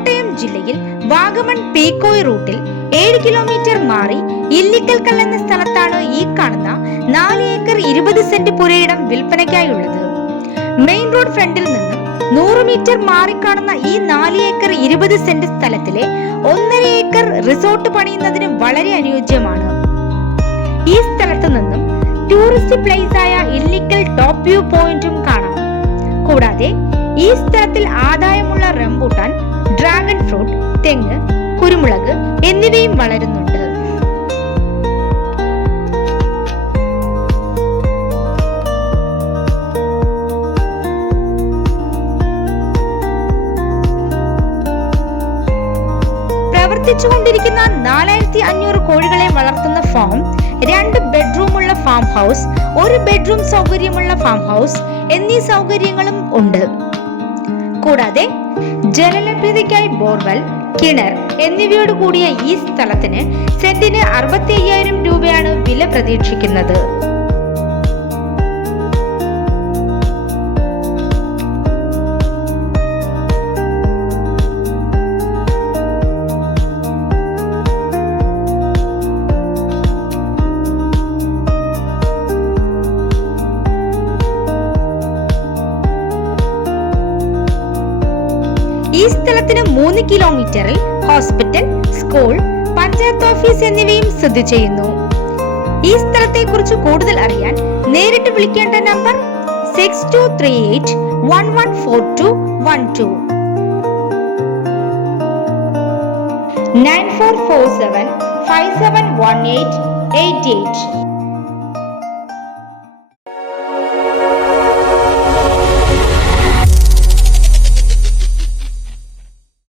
കോട്ടയം ജില്ലയിൽ വാഗമൺ പീക്കോയ് റൂട്ടിൽ 7 കിലോമീറ്റർ മാറി ഇല്ലിക്കൽക്കൽ എന്ന സ്ഥലത്താണ് ഈ കാണുന്ന 4 ഏക്കർ 20 സെന്റ് പുരയിടം വിൽപ്പനയ്ക്കായുള്ളത്. മെയിൻ റോഡ് ഫ്രണ്ടിൽ നിന്നും 100 മീറ്റർ മാറി കാണുന്ന ഈ 4 ഏക്കർ 20 സെന്റ് സ്ഥലത്തിലെ 1.5 ഏക്കർ റിസോർട്ട് പണിയുന്നതിന് വളരെ അനുയോജ്യമാണ്. ഈ സ്ഥലത്ത് നിന്നും ടൂറിസ്റ്റ് പ്ലേസ് ആയ ഇല്ലിക്കൽ ടോപ്പ് വ്യൂ പോയിന്റും കാണാം. കൂടാതെ ഈ സ്ഥലത്തിൽ ആദായമുള്ള റംബൂട്ടാൻ, ഡ്രാഗൺ ഫ്രൂട്ട്, തെങ്ങ്, കുരുമുളക് എന്നിവയും വളരുന്നുണ്ട്. പ്രവർത്തിച്ചുകൊണ്ടിരിക്കുന്ന 4500 കോഴികളെ വളർത്തുന്ന ഫാം, 2 ബെഡ്റൂമുള്ള ഫാം ഹൗസ്, 1 ബെഡ്റൂം സൗകര്യമുള്ള ഫാം ഹൗസ് എന്നീ സൗകര്യങ്ങളും ഉണ്ട്. കൂടാതെ ജലലഭ്യതയ്ക്കായി ബോർവെൽ, കിണർ എന്നിവയോട് കൂടിയ ഈ സ്ഥലത്തിന് സെന്റിന് 65,000 രൂപയാണ് വില പ്രതീക്ഷിക്കുന്നത്. ഈ സ്ഥലത്തിന് 3 കിലോമീറ്ററിൽ ഹോസ്പിറ്റൽ, സ്കൂൾ, പഞ്ചായത്ത് ഓഫീസ് എന്നിവയും സ്ഥിതി ചെയ്യുന്നു. ഈ സ്ഥലത്തെ കുറിച്ച് കൂടുതൽ അറിയാൻ നേരിട്ട് വിളിക്കേണ്ട നമ്പർ 6238114212 9447571888.